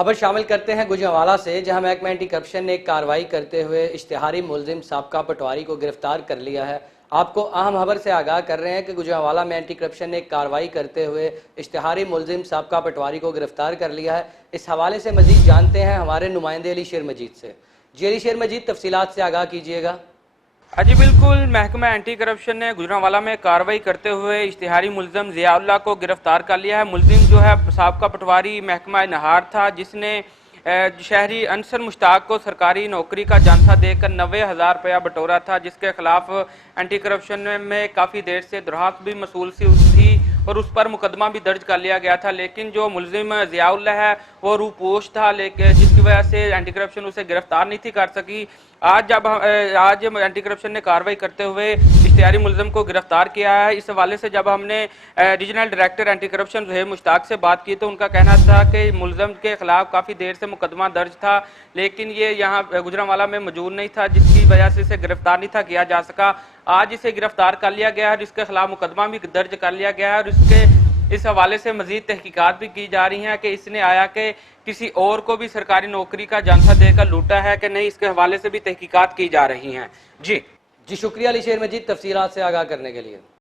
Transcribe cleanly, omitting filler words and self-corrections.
خبر شامل کرتے ہیں گوجرانوالہ سے، جہاں محکمہ اینٹی کرپشن نے ایک کارروائی کرتے ہوئے اشتہاری ملزم سابقہ پٹواری کو گرفتار کر لیا ہے۔ آپ کو اہم خبر سے آگاہ کر رہے ہیں کہ گوجرانوالہ میں اینٹی کرپشن نے ایک کارروائی کرتے ہوئے اشتہاری ملزم سابقہ پٹواری کو گرفتار کر لیا ہے۔ اس حوالے سے مزید جانتے ہیں ہمارے نمائندے علی شیر مجید سے۔ جی علی شیر مجید، تفصیلات سے آگاہ کیجیے گا۔ جی بالکل، محکمہ اینٹی کرپشن نے گوجرانوالہ میں کارروائی کرتے ہوئے اشتہاری ملزم ضیاء اللہ کو گرفتار کر لیا ہے۔ ملزم جو ہے سابقہ پٹواری محکمہ نہار تھا، جس نے شہری انصر مشتاق کو سرکاری نوکری کا جھانسا دے کر 90,000 روپیہ بٹورا تھا، جس کے خلاف اینٹی کرپشن میں کافی دیر سے درخواست بھی موصول تھی اور اس پر مقدمہ بھی درج کر لیا گیا تھا، لیکن جو ملزم ضیاء اللہ ہے وہ روپوش تھا، لیکن جس کی وجہ سے اینٹی کرپشن اسے گرفتار نہیں تھی کر سکی۔ آج اینٹی کرپشن نے کارروائی کرتے ہوئے اشتہاری ملزم کو گرفتار کیا ہے۔ اس حوالے سے جب ہم نے regional director anti corruption Zaheer Mushtaq سے بات کی تو ان کا کہنا تھا کہ ملزم کے خلاف کافی دیر سے مقدمہ درج تھا، لیکن یہ یہاں گوجرانوالہ میں موجود نہیں تھا، جس کی وجہ سے اسے گرفتار نہیں تھا کیا جا سکا۔ آج اسے گرفتار کر لیا گیا ہے، جس کے خلاف مقدمہ بھی درج کر لیا گیا ہے اور اس حوالے سے مزید تحقیقات بھی کی جا رہی ہیں کہ اس نے آیا کہ کسی اور کو بھی سرکاری نوکری کا جھانسا دے کر لوٹا ہے کہ نہیں، اس کے حوالے سے بھی تحقیقات کی جا رہی ہیں۔ جی شکریہ علی شیر مجید، تفصیلات سے آگاہ کرنے کے لیے۔